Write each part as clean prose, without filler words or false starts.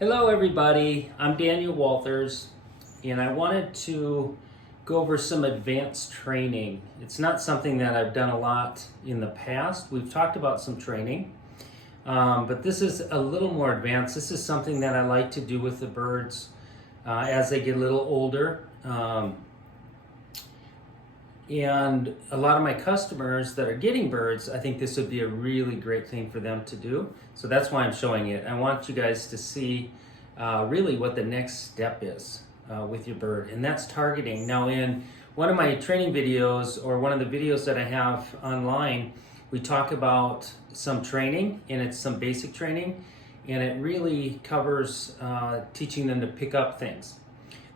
Hello everybody, I'm Daniel Walthers and I wanted to go over some advanced training. It's not something that I've done a lot in the past. We've talked about some training, but this is a little more advanced. This is something that I like to do with the birds as they get a little older. And a lot of my customers that are getting birds, I think this would be a really great thing for them to do. So that's why I'm showing it. I want you guys to see really what the next step is with your bird, and that's targeting. Now in one of my training videos, or one of the videos that I have online, we talk about some training, and it's some basic training, and it really covers teaching them to pick up things.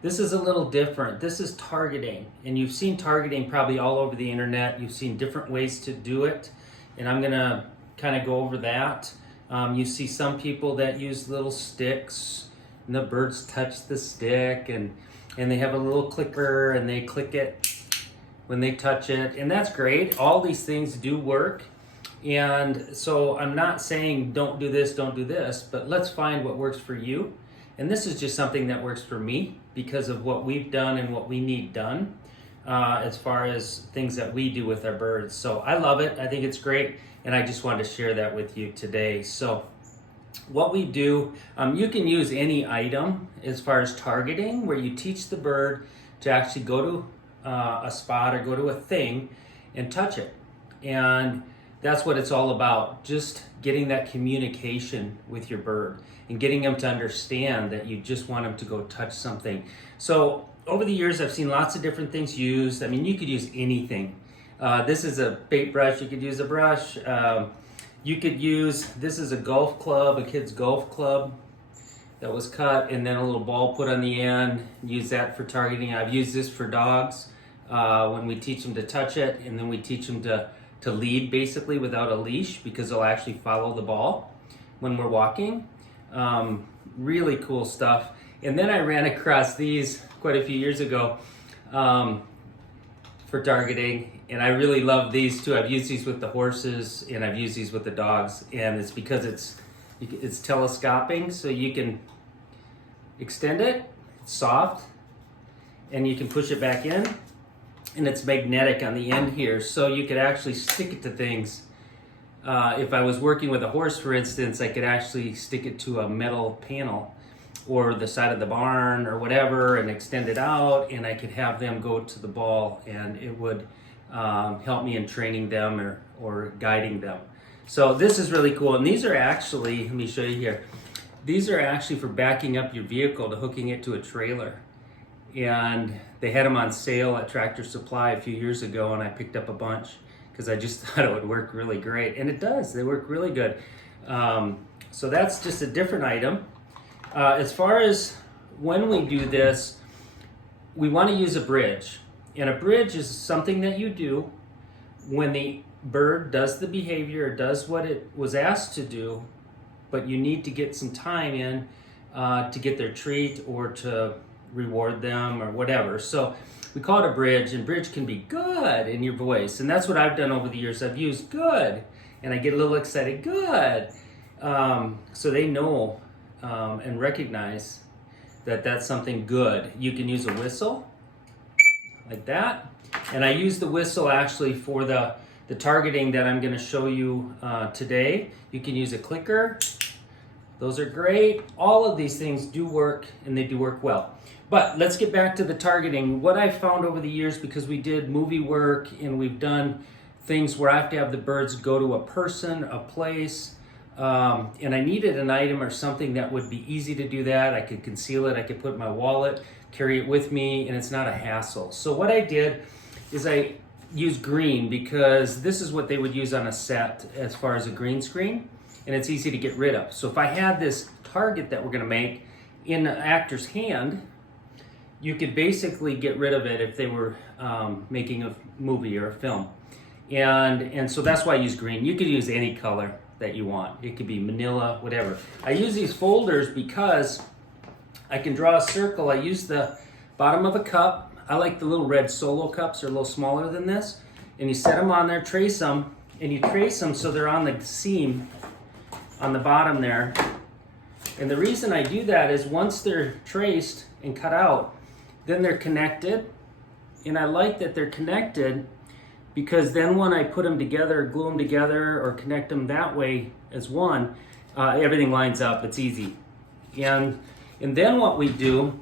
This is a little different. This is targeting, and you've seen targeting probably all over the internet. You've seen different ways to do it, and I'm gonna kind of go over that. You see some people that use little sticks, and the birds touch the stick, and they have a little clicker, and they click it when they touch it, and that's great. All these things do work, and so I'm not saying don't do this, but let's find what works for you. And this is just something that works for me because of what we've done and what we need done as far as things that we do with our birds. So I love it. I think it's great. And I just wanted to share that with you today. So what we do, you can use any item as far as targeting, where you teach the bird to actually go to a spot or go to a thing and touch it. And that's what it's all about, just getting that communication with your bird and getting them to understand that you just want them to go touch something. So over the years, I've seen lots of different things used. I mean, you could use anything. This is a bait brush. You could use a brush. You could use, this is a golf club, a kid's golf club that was cut, and then a little ball put on the end. Use that for targeting. I've used this for dogs when we teach them to touch it, and then we teach them to lead basically without a leash, because they'll actually follow the ball when we're walking. Really cool stuff. And then I ran across these quite a few years ago for targeting, and I really love these too. I've used these with the horses, and I've used these with the dogs, and it's because it's telescoping, so you can extend it. It's soft, and you can push it back in, and it's magnetic on the end here, so you could actually stick it to things. If I was working with a horse, for instance, I could actually stick it to a metal panel or the side of the barn or whatever and extend it out, and I could have them go to the ball, and it would help me in training them or guiding them. So this is really cool. And these are actually, let me show you here, these are actually for backing up your vehicle to hooking it to a trailer. And they had them on sale at Tractor Supply a few years ago, and I picked up a bunch because I just thought it would work really great. And it does, they work really good. So that's just a different item. As far as when we do this, we want to use a bridge. And a bridge is something that you do when the bird does the behavior, does what it was asked to do, but you need to get some time in to get their treat or to reward them or whatever. So we call it a bridge, and bridge can be good in your voice. And that's what I've done over the years. I've used good, and I get a little excited, good. So they know and recognize that that's something good. You can use a whistle like that. And I use the whistle actually for the targeting that I'm gonna show you today. You can use a clicker. Those are great. All of these things do work, and they do work well. But let's get back to the targeting. What I found over the years, because we did movie work and we've done things where I have to have the birds go to a person, a place, and I needed an item or something that would be easy to do that. I could conceal it, I could put it in my wallet, carry it with me, and it's not a hassle. So what I did is I used green, because this is what they would use on a set as far as a green screen, and it's easy to get rid of. So if I had this target that we're gonna make in the actor's hand, you could basically get rid of it if they were making a movie or a film. And so that's why I use green. You could use any color that you want. It could be manila, whatever. I use these folders because I can draw a circle. I use the bottom of a cup. I like the little red Solo cups. They're a little smaller than this. And you set them on there, trace them, and you trace them so they're on the seam on the bottom there. And the reason I do that is once they're traced and cut out, then they're connected. And I like that they're connected because then when I put them together, glue them together, or connect them that way as one, everything lines up. It's easy. And then what we do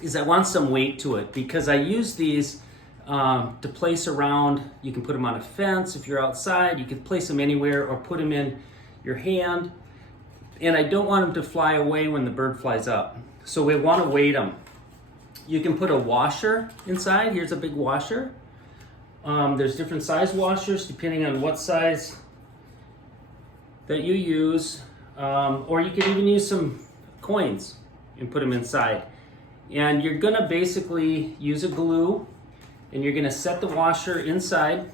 is I want some weight to it because I use these to place around. You can put them on a fence if you're outside. You can place them anywhere or put them in your hand. And I don't want them to fly away when the bird flies up. So we want to weight them. You can put a washer inside. Here's a big washer. There's different size washers depending on what size that you use. Or you can even use some coins and put them inside. And you're gonna basically use a glue and you're gonna set the washer inside,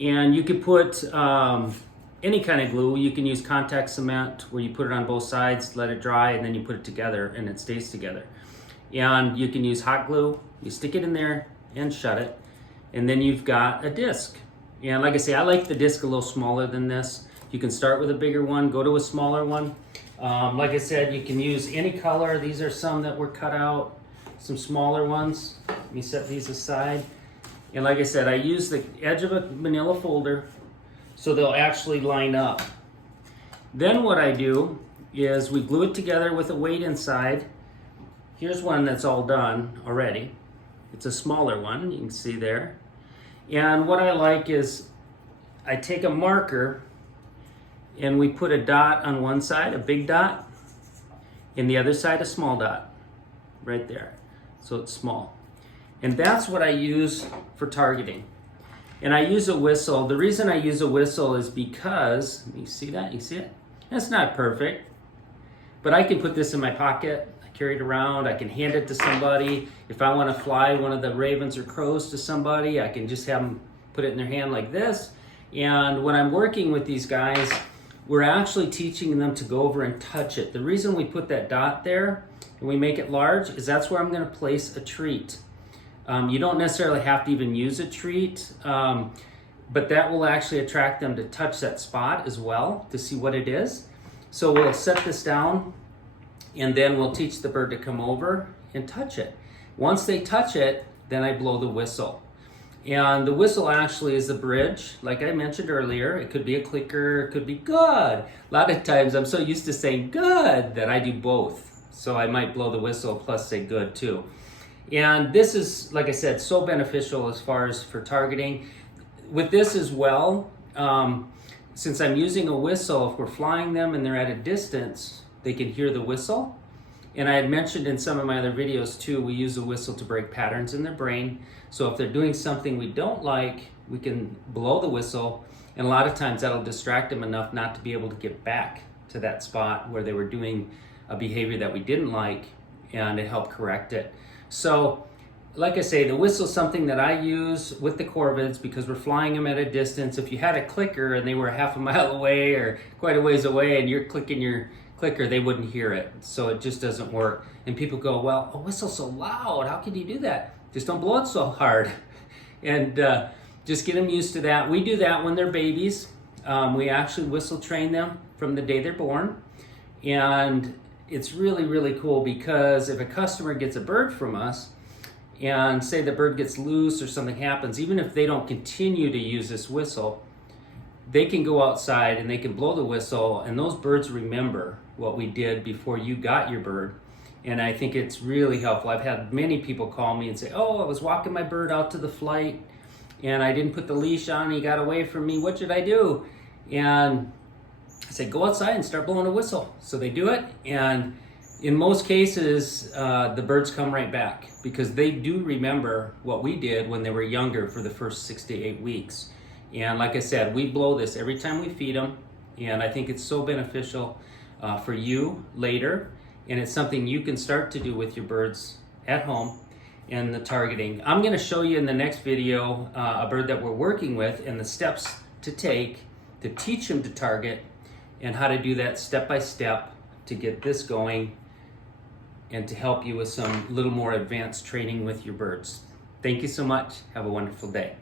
and you could put any kind of glue. You can use contact cement where you put it on both sides, let it dry, and then you put it together and it stays together. And you can use hot glue. You stick it in there and shut it, and then you've got a disc. And like I say, I like the disc a little smaller than this. You can start with a bigger one, go to a smaller one. Like I said, you can use any color. These are some that were cut out, some smaller ones. Let me set these aside. And like I said, I use the edge of a manila folder so they'll actually line up. Then what I do is we glue it together with a weight inside. Here's one that's all done already. It's a smaller one, you can see there. And what I like is I take a marker and we put a dot on one side, a big dot, and the other side a small dot, right there. So it's small. And that's what I use for targeting. And I use a whistle. The reason I use a whistle is because, you see that? You see it? It's not perfect, but I can put this in my pocket. I carry it around. I can hand it to somebody. If I want to fly one of the ravens or crows to somebody, I can just have them put it in their hand like this. And when I'm working with these guys, we're actually teaching them to go over and touch it. The reason we put that dot there and we make it large is that's where I'm going to place a treat. You don't necessarily have to even use a treat, but that will actually attract them to touch that spot as well to see what it is. So we'll set this down and then we'll teach the bird to come over and touch it. Once they touch it, then I blow the whistle. And the whistle actually is the bridge. Like I mentioned earlier, it could be a clicker, it could be good. A lot of times I'm so used to saying good that I do both. So I might blow the whistle plus say good too. And this is, like I said, so beneficial as far as for targeting. With this as well, since I'm using a whistle, if we're flying them and they're at a distance, they can hear the whistle. And I had mentioned in some of my other videos too, we use a whistle to break patterns in their brain. So if they're doing something we don't like, we can blow the whistle. And a lot of times that'll distract them enough not to be able to get back to that spot where they were doing a behavior that we didn't like, and it helped correct it. So like I say, the whistle is something that I use with the corvids because we're flying them at a distance. If you had a clicker and they were half a mile away or quite a ways away and you're clicking your clicker, they wouldn't hear it. So it just doesn't work. And people go, well, a whistle's so loud. How can you do that? Just don't blow it so hard. And just get them used to that. We do that when they're babies. We actually whistle train them from the day they're born. And it's really, really cool because if a customer gets a bird from us and say the bird gets loose or something happens, even if they don't continue to use this whistle, they can go outside and they can blow the whistle, and those birds remember what we did before you got your bird. And I think it's really helpful. I've had many people call me and say, oh, I was walking my bird out to the flight and I didn't put the leash on, he got away from me, what should I do? And I said, go outside and start blowing a whistle. So they do it, and in most cases, the birds come right back because they do remember what we did when they were younger for the first 6 to 8 weeks. And like I said, we blow this every time we feed them, and I think it's so beneficial for you later, and it's something you can start to do with your birds at home and the targeting. I'm going to show you in the next video a bird that we're working with and the steps to take to teach him to target and how to do that step by step to get this going and to help you with some little more advanced training with your birds. Thank you so much. Have a wonderful day.